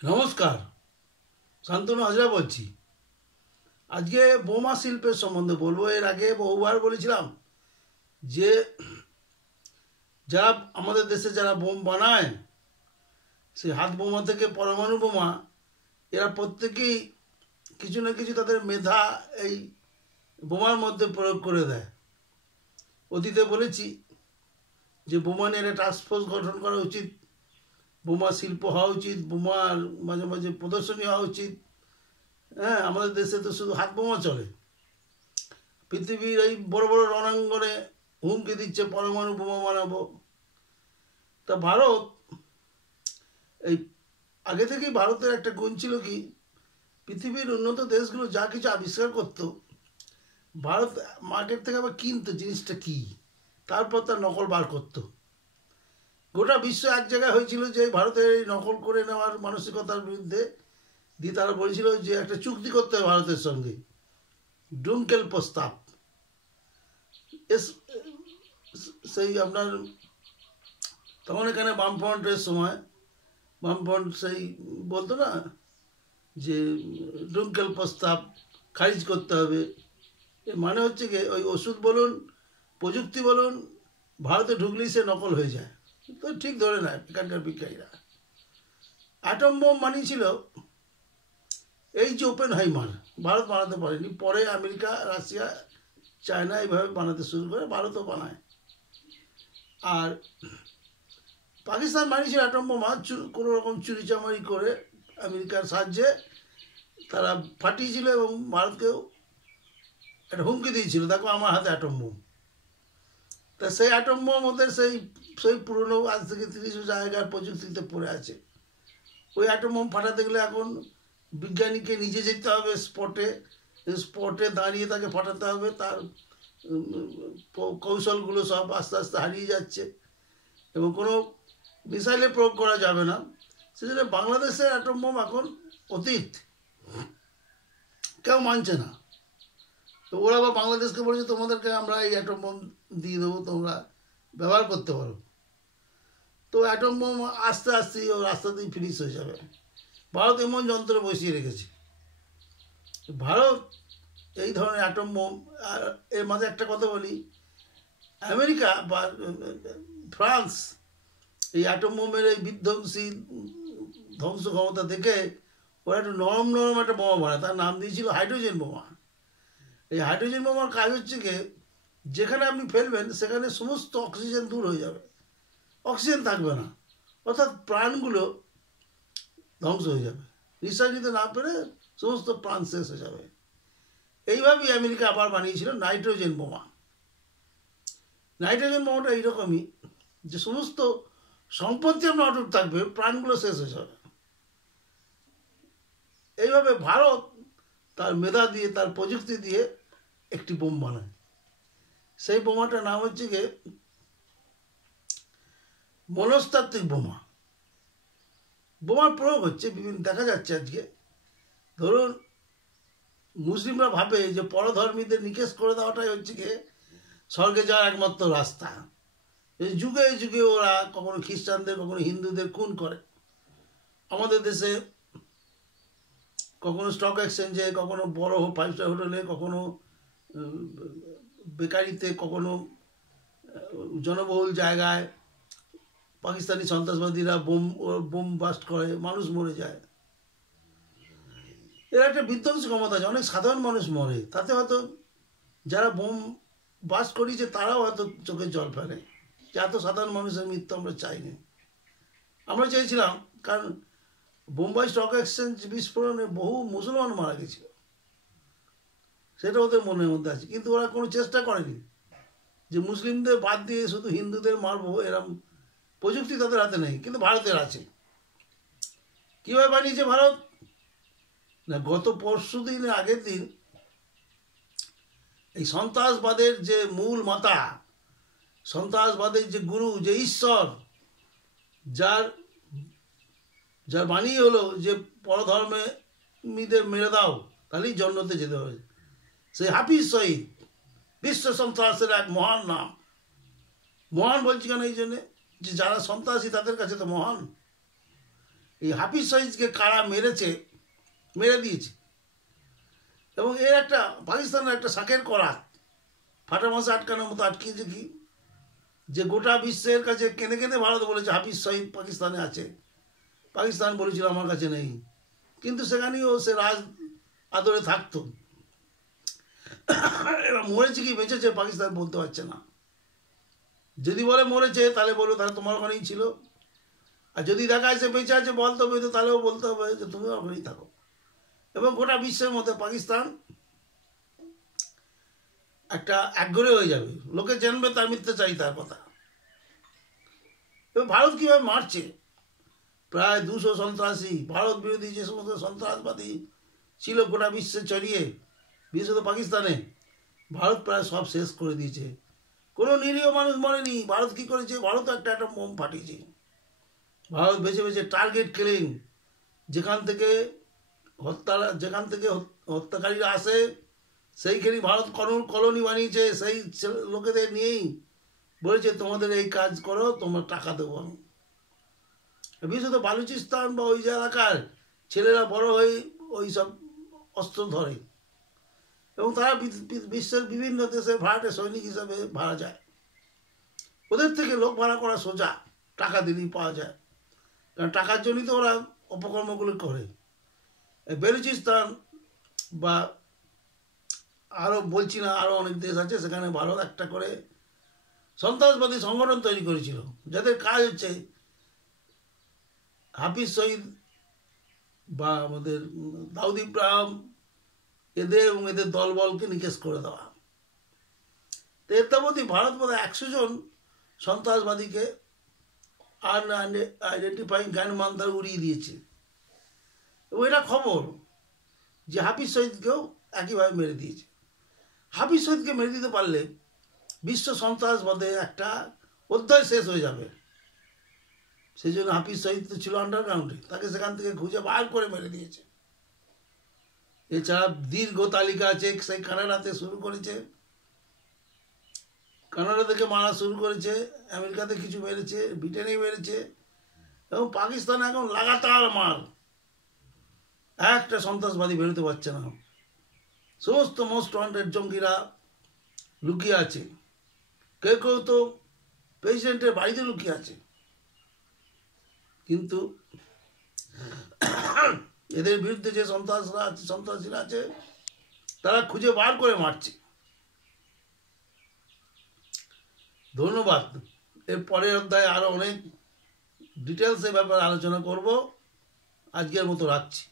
নমস্কার, শান্তনু হাজরা বলছি। আজকে বোমা শিল্পের সম্বন্ধে বলবো। এর আগে বহুবার বলেছিলাম যে যারা আমাদের দেশে যারা বোম বানায়, সেই হাত বোমা থেকে পরমাণু বোমা, এরা প্রত্যেকেই কিছু না কিছু তাদের মেধা এই বোমার মধ্যে প্রয়োগ করে দেয়। অতীতে বলেছি যে বোমা নিয়ে একটা টাস্কফোর্স গঠন করা উচিত, বোমা শিল্প হওয়া উচিত, বোমার মাঝে মাঝে প্রদর্শনী হওয়া উচিত। হ্যাঁ, আমাদের দেশে তো শুধু হাত বোমা চলে। পৃথিবীর এই বড় বড় রণাঙ্গনে হুমকি দিচ্ছে পরমাণু বোমা বানাবো। তা ভারত এই আগে থেকেই ভারতের একটা গুণ ছিল কি, পৃথিবীর উন্নত দেশগুলো যা কিছু আবিষ্কার করত, ভারত মার্কেট থেকে আবার কিনতো জিনিসটা কি, তারপর তার নকল বার করতো। গোটা বিশ্ব এক জায়গায় হয়েছিল যে ভারতের এই নকল করে নেওয়ার মানসিকতার বিরুদ্ধে। দিয়ে তারা বলেছিল যে একটা চুক্তি করতে হবে ভারতের সঙ্গে, ডুঙ্কেল প্রস্তাব। সেই আপনার তখন এখানে বামফ্রন্টের সময় বামফ্রন্ট সেই বলতো না যে ডুঙ্কেল প্রস্তাব খারিজ করতে হবে। মানে হচ্ছে কি, ওই ওষুধ বলুন, প্রযুক্তি বলুন, ভারতে ঢুকলেই সে নকল হয়ে যায়। তো ঠিক ধরে নেয় এখানকার বিজ্ঞানীরা। অ্যাটম বোম বানিয়েছিল এই যে ওপেনহাইমার, ভারত বানাতে পারেনি। পরে আমেরিকা, রাশিয়া, চায়না এইভাবে বানাতে শুরু করে, ভারতও বানায়। আর পাকিস্তান বানিয়েছিল অ্যাটম বোমা কোনো রকম চুরিচামারি করে, আমেরিকার সাহায্যে তারা ফাটিয়েছিল এবং ভারতকেও একটা হুমকি দিয়েছিল, দেখো আমার হাতে অ্যাটম বোম। তা সেই অ্যাটম বোম ওদের সেই পুরনো আজ থেকে 30 জায়গার প্রযুক্তিতে পড়ে আছে। ওই অ্যাটম বোম ফাটাতে গেলে এখন বিজ্ঞানীকে নিজে যেতে হবে স্পটে দাঁড়িয়ে তাকে ফাটাতে হবে। তার কৌশলগুলো সব আস্তে আস্তে হারিয়ে যাচ্ছে এবং কোনো মিসাইলে প্রয়োগ করা যাবে না। সেজন্য বাংলাদেশের অ্যাটম বোম এখন অতীত, কেউ মানছে না। তো ওরা আবার বাংলাদেশকে বলেছে তোমাদেরকে আমরা এই অ্যাটম বোম দিয়ে দেবো, তোমরা ব্যবহার করতে পারো। তো অ্যাটম বোম আস্তে আস্তে ও রাস্তাতেই ফিনিশ হয়ে যাবে। ভারত এমন যন্ত্র বসিয়ে রেখেছে। ভারত এই ধরনের অ্যাটম বোম, আর এর মাঝে একটা কথা বলি, আমেরিকা বা ফ্রান্স এই অ্যাটম বোমের এই বিধ্বংসী ধ্বংস ক্ষমতা দেখে ওরা একটু নরম নরম একটা বোমা বানায়, তার নাম দিয়েছিল হাইড্রোজেন বোমা। এই হাইড্রোজেন বোমার কাজ হচ্ছে কি, যেখানে আপনি ফেলবেন সেখানে সমস্ত অক্সিজেন দূর হয়ে যাবে, অক্সিজেন থাকবে না, অর্থাৎ প্রাণগুলো ধ্বংস হয়ে যাবে। নিঃশ্বাস নিতে না পেরে সমস্ত প্রাণ শেষ হয়ে যাবে। এইভাবেই আমেরিকা আবার বানিয়েছিল নাইট্রোজেন বোমা। নাইট্রোজেন বোমাটা এইরকমই যে সমস্ত সম্পত্তি আপনার অটুট থাকবে, প্রাণগুলো শেষ হয়ে যাবে। এইভাবে ভারত তার মেধা দিয়ে, তার প্রযুক্তি দিয়ে একটি বোম বানায়। সেই বোমাটার নাম হচ্ছে গিয়ে মনস্তাত্ত্বিক বোমা। বোমার প্রয়োগ হচ্ছে বিভিন্ন, দেখা যাচ্ছে আজকে ধরুন মুসলিমরা ভাবে যে পরধর্মীদের নিকেশ করে দেওয়াটাই হচ্ছে গিয়ে স্বর্গে যাওয়ার একমাত্র রাস্তা। এই যুগে যুগে ওরা কখনো খ্রিস্টানদের, কখনো হিন্দুদের খুন করে। আমাদের দেশে কখনো স্টক এক্সচেঞ্জে, কখনো বড় 5 স্টার হোটেলে, কখনো বেকারিতে, কখনো জনবহুল জায়গায় পাকিস্তানি সন্ত্রাসবাদীরা বোম বাস্ট করে, মানুষ মরে যায়। এর একটা বিধ্বংসী ক্ষমতা আছে, অনেক সাধারণ মানুষ মরে। তাতে হয়তো যারা বোম বাস্ট করিয়েছে তারাও হয়তো চোখে জল ফেলে যে এত সাধারণ মানুষের মৃত্যু আমরা চাইনি। আমরা চেয়েছিলাম, কারণ বোম্বাই স্টক এক্সচেঞ্জ বিস্ফোরণে বহু মুসলমান মারা গেছিল, সেটা ওদের মনের মধ্যে আছে। কিন্তু ওরা কোনো চেষ্টা করেনি যে মুসলিমদের বাদ দিয়ে শুধু হিন্দুদের মারবো, এরকম প্রযুক্তি তাদের হাতে নেই, কিন্তু ভারতের আছে। কীভাবে বানিয়েছে ভারত না, গত পরশু দিন, আগের দিন, এই সন্ত্রাসবাদের যে মূল মাথা, সন্ত্রাসবাদের যে গুরু, যে ঈশ্বর, যার বাণী হলো যে পরধর্মীদের মেরে দাও তাহলেই জন্নতে যেতে হবে, সেই হাফিজ সঈদ বিশ্ব সন্ত্রাসের এক মহান নাম। মহান বলছি কেন, এই জন্যে যে যারা সন্ত্রাসী তাদের কাছে তো মহান। এই হাফিজ সঈদকে কারা মেরে দিয়েছে। এবং এর একটা পাকিস্তানের একটা শাকের করা ফাটা মাসে আটকানোর মতো আটকিয়েছে কি, যে গোটা বিশ্বের কাছে কেঁদে কেঁদে ভারত বলেছে হাফিজ সঈদ পাকিস্তানে আছে, পাকিস্তান বলেছিল আমার কাছে নেই, কিন্তু সেখানেও সে রাজ আদরে থাকতো। এবার মরেছে কি বেঁচেছে পাকিস্তান বলতে পারছে না। যদি বলে মরেছে তাহলে বলবো তাহলে তোমার ওখানেই ছিল, আর যদি দেখা যায় বেঁচে আছে বলতে হবে তো তাহলেও বলতে হবে যে তুমি ওখানেই থাকো। এবং গোটা বিশ্বের মধ্যে পাকিস্তান একটা একঘরে হয়ে যাবে, লোকে জানবে তার মিথ্যে তার কথা। এবার ভারত কীভাবে মারছে, প্রায় 200 সন্ত্রাসী, ভারত বিরোধী যে সমস্ত সন্ত্রাসবাদী ছিল গোটা বিশ্বে ছড়িয়ে, বিশেষত পাকিস্তানে, ভারত প্রায় সব শেষ করে দিয়েছে। কোনো নিরীহ মানুষ মরেনি। ভারত কী করেছে, ভারত একটা বোম ফাটিয়েছে। ভারত বেছে বেছে টার্গেট কিলিং, যেখান থেকে হত্যাকারীরা আসে সেইখানেই ভারত কলোনি বানিয়েছে। সেই লোকেদের নিয়েই বলেছে তোমাদের এই কাজ করো, তোমরা টাকা দেবো আমি। বিশেষত বালুচিস্তান বা ওই যে এলাকার ছেলেরা বড় হয়ে ওই সব অস্ত্র ধরে এবং তারা বিশ্বের বিভিন্ন দেশে ভাড়াটে সৈনিক হিসাবে ভাড়া যায়। ওদের থেকে লোক ভাড়া করা সোজা, টাকা দিলেই পাওয়া যায়, কারণ টাকার জন্যই তো ওরা অপকর্মগুলো করে। বেলুচিস্তান বা আরও বলছি না, আরও অনেক দেশ আছে, সেখানে ভারত একটা করে সন্ত্রাসবাদী সংগঠন তৈরি করেছিল, যাদের কাজ হচ্ছে হাফিজ সঈদ বা আমাদের দাউদ ইব্রাহিম এদের এবং এদের দলবলকে নিকেশ করে দেওয়া। তো এর মধ্যে ভারত বোধহয় 100 জন সন্ত্রাসবাদীকে আইডেন্টিফাইং গানমান তারা উড়িয়ে দিয়েছে। এবং এটা খবর যে হাফিজ সঈদকেও একইভাবে মেরে দিয়েছে। হাফিজ সঈদকে মেরে দিতে পারলে বিশ্ব সন্ত্রাসবাদের একটা অধ্যায় শেষ হয়ে যাবে। সেই জন্য হাফিজ সঈদ তো ছিল আন্ডারগ্রাউন্ডে, তাকে সেখান থেকে খুঁজে বার করে মেরে দিয়েছে। এছাড়া দীর্ঘ তালিকা আছে, সেই কানাডাতে শুরু করেছে, কানাডা থেকে মারা শুরু করেছে, আমেরিকাতে কিছু মেরেছে, ব্রিটেনে মেরেছে, এবং পাকিস্তানে এখন লাগাতার মার। একটা সন্ত্রাসবাদী বেরোতে পারছে না। সমস্ত মোস্ট ওয়ান্টেড জঙ্গিরা লুকিয়ে আছে, কেউ কেউ তো প্রেসিডেন্টের বাড়িতে লুকিয়ে আছে। কিন্তু এদের বিরুদ্ধে যে সন্ত্রাসীরা আছে তারা খুঁজে বার করে মারছে। ধন্যবাদ। এর পরের অধ্যায়ে আরও অনেক ডিটেলস এ ব্যাপারে আলোচনা করব। আজকের মতো রাখছি।